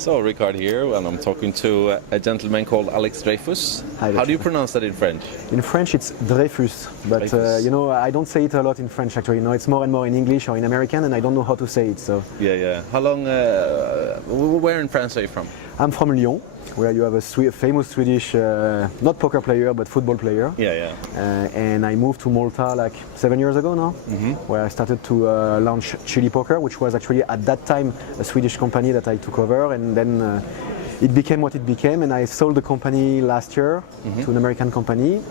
So, Ricard here, and I'm talking to a gentleman called AlexDreyfus. Hi, How do you pronounce that in French? In French, it's Dreyfus, but Dreyfus. I don't say it a lot in French actually. It's more and more in English or in American, and I don't know how to say it. So Yeah. How long? Where in France are you from? I'm from Lyon, where you have a famous Swedish, not poker player, but football player. Yeah. And I moved to Malta like 7 years ago now, where I started to launch Chili Poker, which was actually at that time a Swedish company that I took over, and then it became what it became, and I sold the company last year to an American company,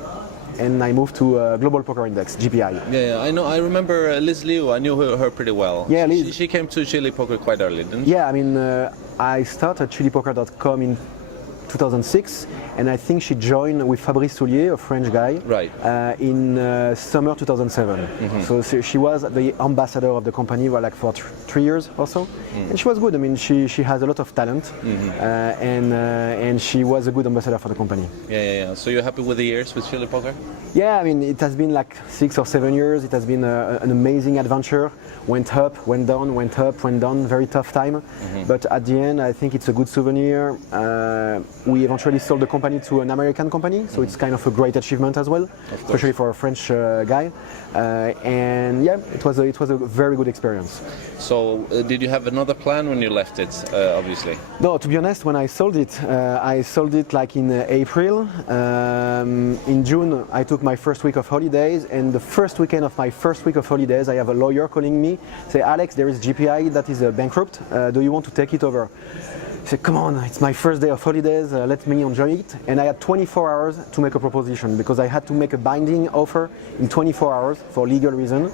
and I moved to Global Poker Index, GPI. Yeah. I know. I remember Liz Liu. I knew her pretty well. Yeah, Liz. She came to Chili Poker quite early, didn't she? Yeah, I mean, I started ChiliPoker.com in 2006, and I think she joined with Fabrice Soulier, a French guy, Right. in summer 2007. So she was the ambassador of the company for 3 years or so, and she was good. I mean, she has a lot of talent, and she was a good ambassador for the company. Yeah. So you're happy with the years with Chili Poker? Yeah, I mean, it has been like 6 or 7 years. It has been an amazing adventure. Went up, went down, went up, went down. Very tough time, but at the end, I think it's a good souvenir. We eventually sold the company to an American company, so it's kind of a great achievement as well, especially for a French guy. And yeah, it was a very good experience. So did you have another plan when you left it? Obviously. No, to be honest, when I sold it like in April. In June, I took my first week of holidays, and the first weekend of my first week of holidays, I have a lawyer calling me, say, Alex, there is GPI that is bankrupt. Do you want to take it over? I said, come on, it's my first day of holidays, let me enjoy it. And I had 24 hours to make a proposition, because I had to make a binding offer in 24 hours for legal reason.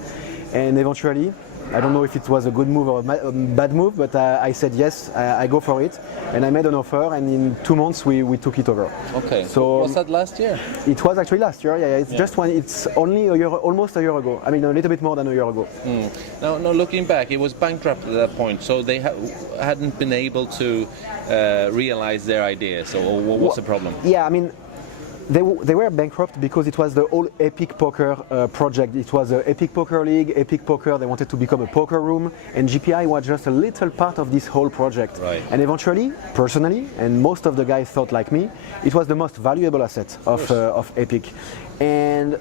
And eventually, I don't know if it was a good move or a bad move, but I said yes, I go for it. And I made an offer, and in 2 months we took it over. Okay, so was that last year? It was actually last year, yeah. It's only a year, almost a year ago. I mean, a little bit more than a year ago. Now, looking back, it was bankrupt at that point, so they hadn't been able to realize their idea. So what was the problem? Yeah, I mean, they were bankrupt because it was the whole Epic Poker project. It was an Epic Poker League, Epic Poker, they wanted to become a poker room, and GPI was just a little part of this whole project. Right. And eventually, personally, and most of the guys thought like me, it was the most valuable asset of Epic. And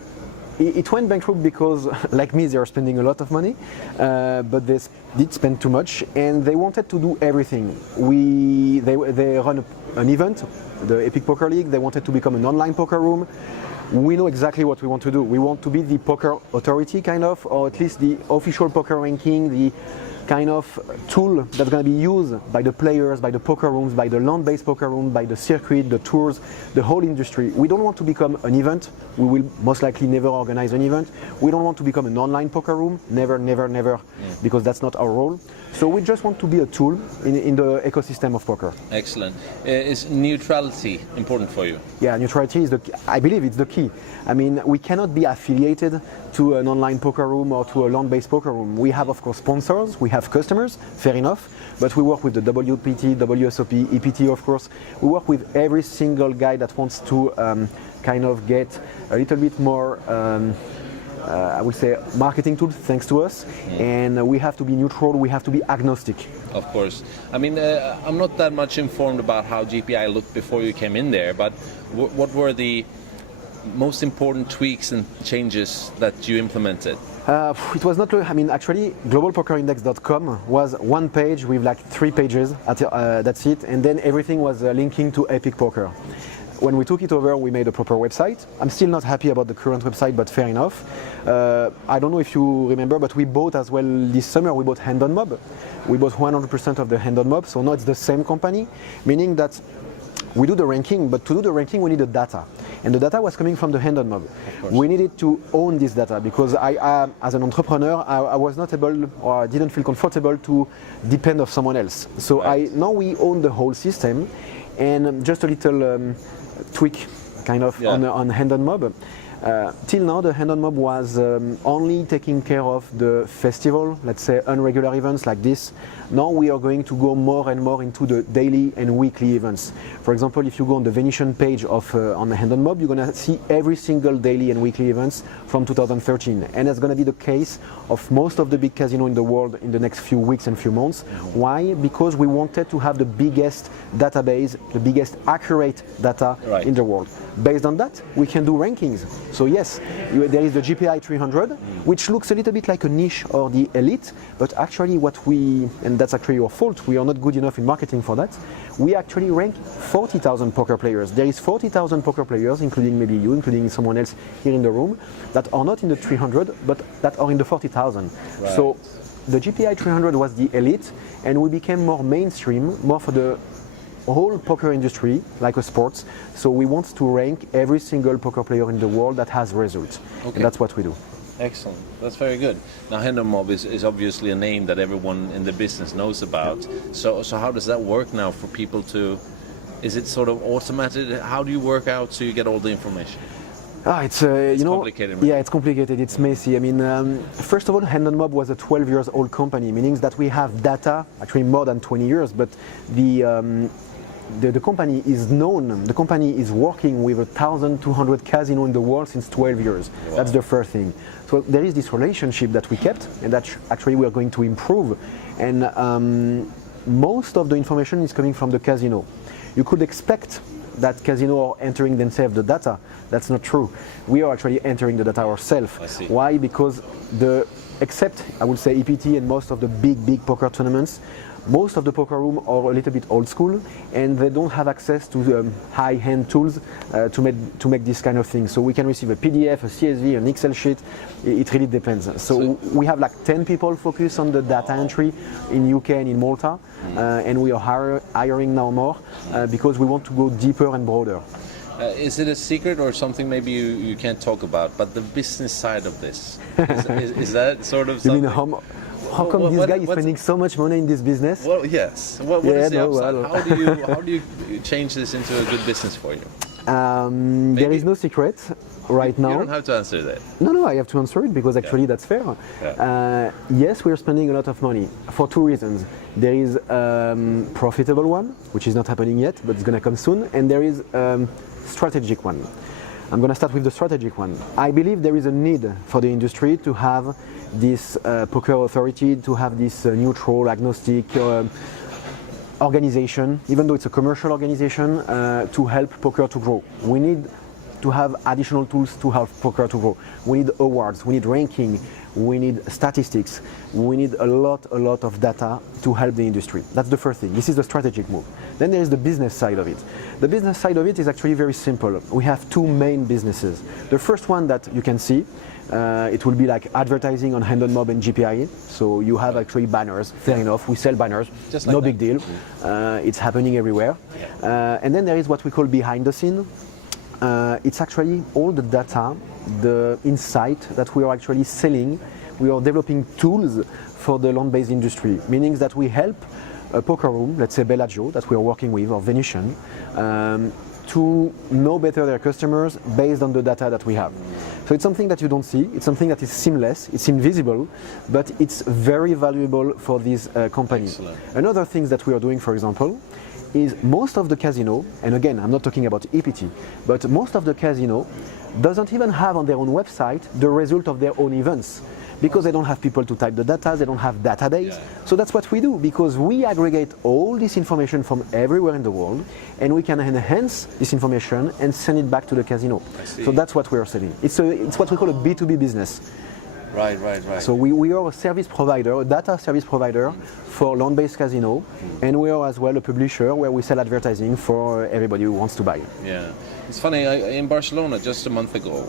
it went bankrupt because, like me, they are spending a lot of money, but they did spend too much, and they wanted to do everything. They run an event, the Epic Poker League. They wanted to become an online poker room. We know exactly what we want to do. We want to be the poker authority, kind of, or at least the official poker ranking, the kind of tool that's going to be used by the players, by the poker rooms, by the land-based poker room, by the circuit, the tours, the whole industry. We don't want to become an event. We will most likely never organize an event. We don't want to become an online poker room. Never, because that's not our role. So we just want to be a tool in the ecosystem of poker. Excellent. Is neutrality important for you? Yeah, neutrality is I believe it's the key. I mean, we cannot be affiliated to an online poker room or to a land-based poker room. We have, of course, sponsors, we have customers, fair enough, but we work with the WPT, WSOP, EPT, of course. We work with every single guy that wants to kind of get a little bit more I would say marketing tools thanks to us, and we have to be neutral, we have to be agnostic. Of course. I mean, I'm not that much informed about how GPI looked before you came in there, but what were the most important tweaks and changes that you implemented? It was not, I mean, actually, globalpokerindex.com was one page with like 3 pages, that's it, and then everything was linking to Epic Poker. When we took it over, we made a proper website. I'm still not happy about the current website, but fair enough. I don't know if you remember, but we bought as well this summer, we bought Hand on Mob. We bought 100% of the Hand on Mob, so now it's the same company, meaning that we do the ranking, but to do the ranking we need the data. And the data was coming from the Hand on Mob. We needed to own this data because I as an entrepreneur, I was not able, or I didn't feel comfortable to depend on someone else. So now we own the whole system, and just a little tweak kind of on Hand on Mob. Till now, the Hand-on Mob was only taking care of the festival, let's say unregular events like this. Now we are going to go more and more into the daily and weekly events. For example, if you go on the Venetian page of on the Hand-on Mob, you're going to see every single daily and weekly events from 2013. And it's going to be the case of most of the big casinos in the world in the next few weeks and few months. Why? Because we wanted to have the biggest database, the biggest accurate data in the world. Based on that, we can do rankings. So yes, there is the GPI 300, which looks a little bit like a niche or the elite, but actually what we, and that's actually your fault, we are not good enough in marketing for that, we actually rank 40,000 poker players. There is 40,000 poker players, including maybe you, including someone else here in the room, that are not in the 300, but that are in the 40,000. So the GPI 300 was the elite, and we became more mainstream, more for the whole poker industry, like a sport. So we want to rank every single poker player in the world that has results. Okay. And that's what we do. Excellent. That's very good. Now, Hand-on Mob is obviously a name that everyone in the business knows about. So how does that work now for people to? Is it sort of automated? How do you work out so you get all the information? It's you know, complicated. Right? Yeah, it's complicated. It's messy. I mean, first of all, Hand-on Mob was a 12 years old company, meaning that we have data, actually more than 20 years, but the company is known, the company is working with 1,200 casinos in the world since 12 years. Wow. That's the first thing. So there is this relationship that we kept and that actually we are going to improve. And most of the information is coming from the casino. You could expect that casino are entering themselves the data. That's not true. We are actually entering the data ourselves. Why? Because except I would say EPT and most of the big poker tournaments, most of the poker rooms are a little bit old school and they don't have access to high-end tools to make this kind of thing. So we can receive a PDF, a CSV, an Excel sheet. It really depends. So we have like 10 people focused on the data entry in UK and in Malta, and we are hiring now more because we want to go deeper and broader. Is it a secret or something maybe you can't talk about, but the business side of this, is that sort of something? You mean how come this guy is spending so much money in this business? Well, yes. What is the upside? Well. How do you change this into a good business for you? There is no secret right now. You don't have to answer that. No, I have to answer it because actually that's fair. Yeah. Yes, we are spending a lot of money for two reasons. There is profitable one, which is not happening yet, but it's going to come soon, and there is strategic one. I'm going to start with the strategic one. I believe there is a need for the industry to have this poker authority, to have this neutral, agnostic organization, even though it's a commercial organization, to help poker to grow. We need to have additional tools to help poker to grow. We need awards, we need ranking, we need statistics, we need a lot of data to help the industry. That's the first thing. This is the strategic move. Then there is the business side of it. The business side of it is actually very simple. We have two main businesses. The first one that you can see, it will be like advertising on Hand-on Mob and GPI. So you have actually banners, fair enough, we sell banners, just like no big deal. It's happening everywhere. And then there is what we call behind the scene. It's actually all the data, the insight that we are actually selling. We are developing tools for the land-based industry, meaning that we help a poker room, let's say Bellagio, that we are working with, or Venetian, to know better their customers based on the data that we have. So it's something that you don't see, it's something that is seamless, it's invisible, but it's very valuable for these companies. Excellent. Another thing that we are doing, for example, is most of the casino, and again, I'm not talking about EPT, but most of the casino doesn't even have on their own website the result of their own events because they don't have people to type the data, they don't have database. Yeah. So that's what we do, because we aggregate all this information from everywhere in the world and we can enhance this information and send it back to the casino. So that's what we are selling. It's what we call a B2B business. Right. So we are a service provider, a data service provider for land-based casino, and we are as well a publisher where we sell advertising for everybody who wants to buy. Yeah, it's funny, in Barcelona just a month ago,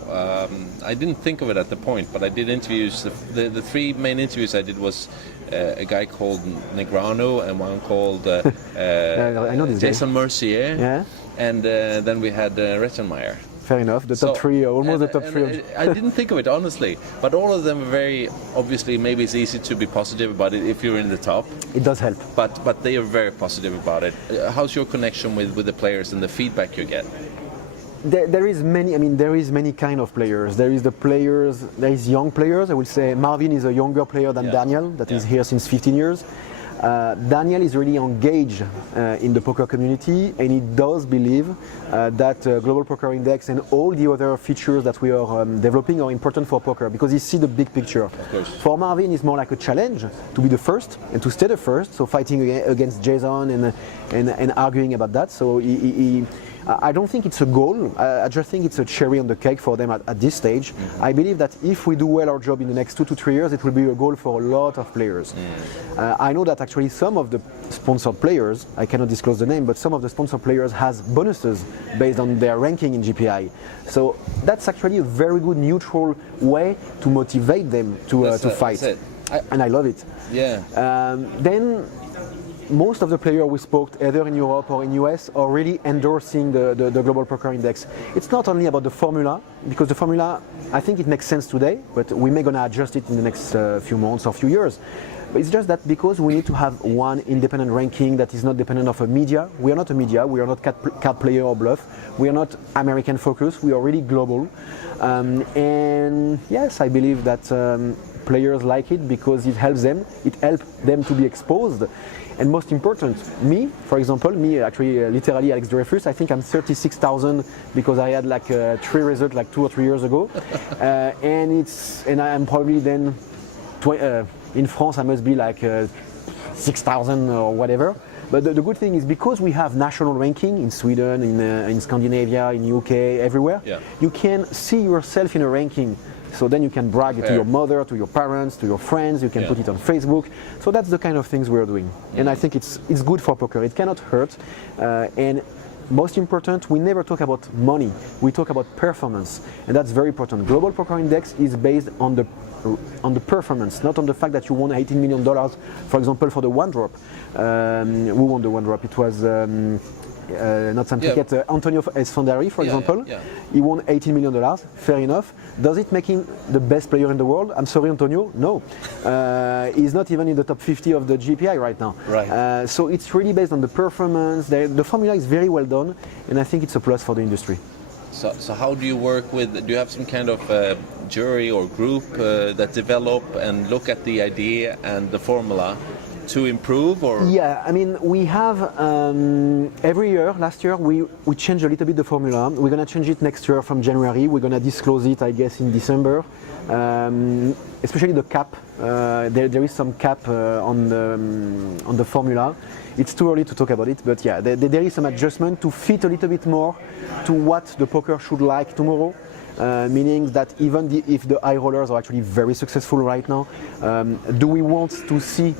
I didn't think of it at the point, but I did interviews. The three main interviews I did was a guy called Negrano and one called I know this Jason guy. Mercier, and then we had Rettenmeier. Fair enough, the top three, almost the top three. I didn't think of it, honestly, but all of them are very, obviously, maybe it's easy to be positive about it if you're in the top. It does help. But they are very positive about it. How's your connection with the players and the feedback you get? there is many. I mean, there is many kind of players. There is the players. There is young players. I would say Marvin is a younger player than Daniel. That is here since 15 years. Daniel is really engaged in the poker community, and he does believe that Global Poker Index and all the other features that we are developing are important for poker because he sees the big picture. Of course. For Marvin, it's more like a challenge to be the first and to stay the first. So fighting against Jason and arguing about that. So I don't think it's a goal. I just think it's a cherry on the cake for them at this stage. I believe that if we do well our job in the next 2 to 3 years, it will be a goal for a lot of players. I know that actually some of the sponsored players, I cannot disclose the name, but some of the sponsored players has bonuses based on their ranking in GPI. So that's actually a very good neutral way to motivate them to fight. And I love it. Yeah. Then most of the players we spoke either in Europe or in US are really endorsing the Global Poker Index. It's not only about the formula, because the formula, I think it makes sense today, but we may gonna adjust it in the next few months or few years. But it's just that because we need to have one independent ranking that is not dependent of a media. We are not a media, we are not card player or bluff, we are not American focused, we are really global. And yes, I believe that players like it because it helps them to be exposed. And most important, me, for example, actually literally Alex Dreyfus, I think I'm 36,000 because I had like 3 results like 2 or 3 years ago. And I'm probably then, in France I must be like 6,000 or whatever. But the good thing is because we have national ranking in Sweden, in Scandinavia, in UK, everywhere, you can see yourself in a ranking. So then you can brag to your mother, to your parents, to your friends, you can put it on Facebook. So that's the kind of things we're doing. And I think it's good for poker, it cannot hurt. And most important, we never talk about money, we talk about performance. And that's very important. Global Poker Index is based on the performance, not on the fact that you won $18 million, for example, for the one drop. Who won the one drop? It was not some cricket, Antonio Esfandari, for example. He won $18 million, fair enough. Does it make him the best player in the world? I'm sorry, Antonio, no. He's not even in the top 50 of the GPI right now. So it's really based on the performance. The formula is very well done, and I think it's a plus for the industry. So how do you work with, do you have some kind of jury or group that develop and look at the idea and the formula to improve? Or? Yeah, I mean, we have every year, last year we changed a little bit the formula. We're going to change it next year from January. We're going to disclose it, I guess, in December. Especially the cap. There is some cap on the formula. It's too early to talk about it, but yeah, there is some adjustment to fit a little bit more to what the poker should like tomorrow. Meaning that even if the high rollers are actually very successful right now, do we want to see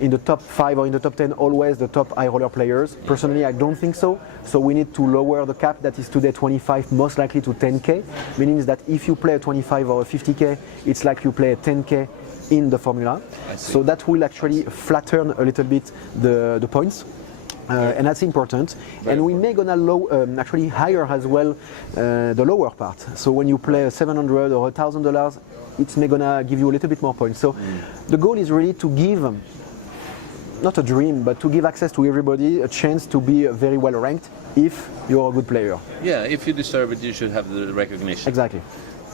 in the top 5 or in the top 10 always the top high roller players? Personally, I don't think so. So we need to lower the cap that is today 25, most likely to 10K, meaning that if you play a 25 or a 50K, it's like you play a 10K in the formula. So that will actually flatten a little bit the points. And that's important. And we may gonna actually higher as well the lower part. So when you play $700 or $1,000, it's may gonna give you a little bit more points. So the goal is really to give, not a dream, but to give access to everybody a chance to be very well ranked if you're a good player. Yeah, if you deserve it, you should have the recognition. Exactly.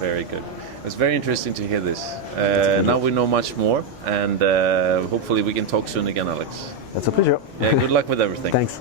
Very good. It's very interesting to hear this. Now we know much more, and hopefully we can talk soon again, Alex. That's a pleasure. Yeah, good luck with everything. Thanks.